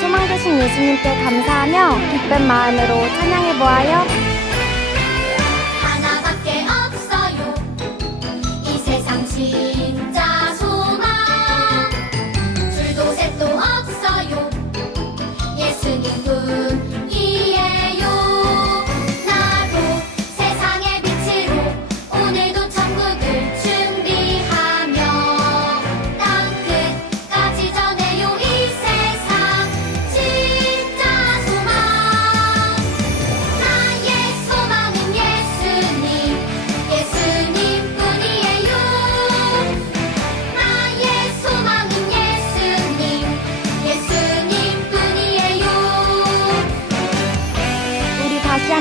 소망 되신 예수님께 감사하며 기쁜 마음으로 찬양해 보아요.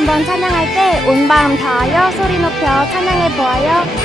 한번 찬양할 때 온 마음 다하여 소리 높여 찬양해 보아요.